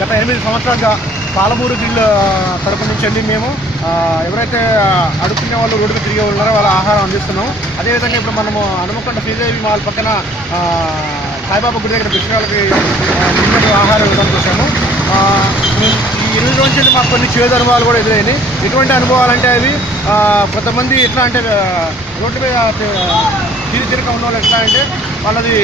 గత 8 సంవత్సరాలుగా పాలమూరు గిల్ తరపు నుంచి వెళ్ళి మేము ఎవరైతే అడుక్కునే వాళ్ళు రోడ్డుకు తిరిగి ఉన్నారో వాళ్ళ ఆహారం అందిస్తున్నాం. అదేవిధంగా ఇప్పుడు మనము హనుమకొండ శ్రీదేవి మాల్ పక్కన సాయిబాబా గుడి దగ్గర భిక్షగాళ్ళకి ఆహారం ఇవ్వడం చూసాము. ఈ 8 రోజుల నుంచి మాకు కొన్ని చేదు అనుభవాలు కూడా ఎదురైనాయి. ఎటువంటి అనుభవాలు అంటే అవి కొంతమంది ఎట్లా అంటే రోడ్డు మీద తిరగక ఉన్న వాళ్ళు ఎట్లా అంటే వాళ్ళది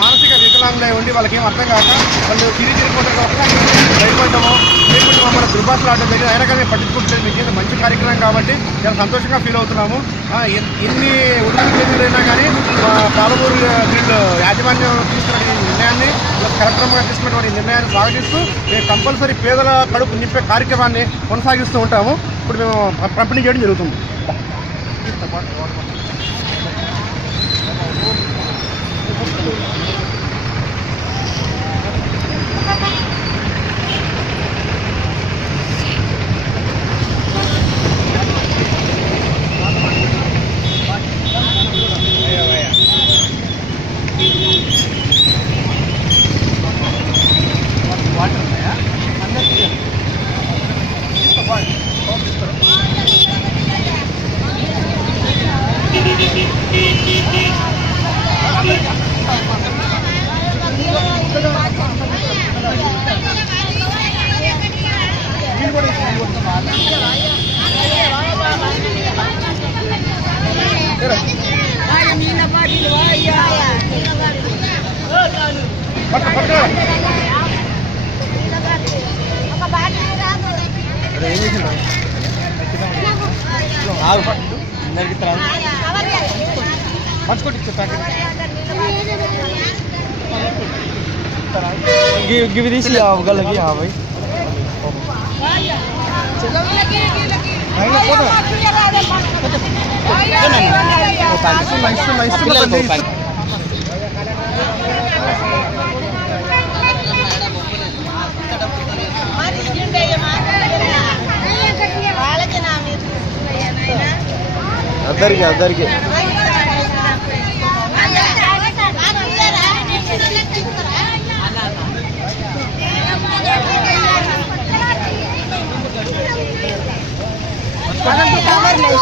మానసిక వికలాంగులై ఉండి వాళ్ళకి ఏం అర్థం కాక వాళ్ళు తిరిగిపోతారు కాబట్టి భయపడ్డము లేకుంటే మమ్మల్ని దుర్భాషలు ఆడటం దగ్గర అయినా కానీ పట్టించుకుంటలేదు. మీకు మంచి కార్యక్రమం కాబట్టి చాలా సంతోషంగా ఫీల్ అవుతున్నాము. ఎన్ని ఉడుకులు చేతులైనా కానీ పాలమూరు గ్రిడ్ యాజమాన్యం తీసుకున్న నిర్ణయాన్ని కలెక్టర్గా తీసుకున్నటువంటి నిర్ణయాన్ని స్వాగతిస్తూ మేము కంపల్సరీ పేదల కడుపు నింపే కార్యక్రమాన్ని కొనసాగిస్తూ ఉంటాము. ఇప్పుడు మేము పంపిణీ చేయడం జరుగుతుంది. गिव दिस लगी हाँ भाई अदर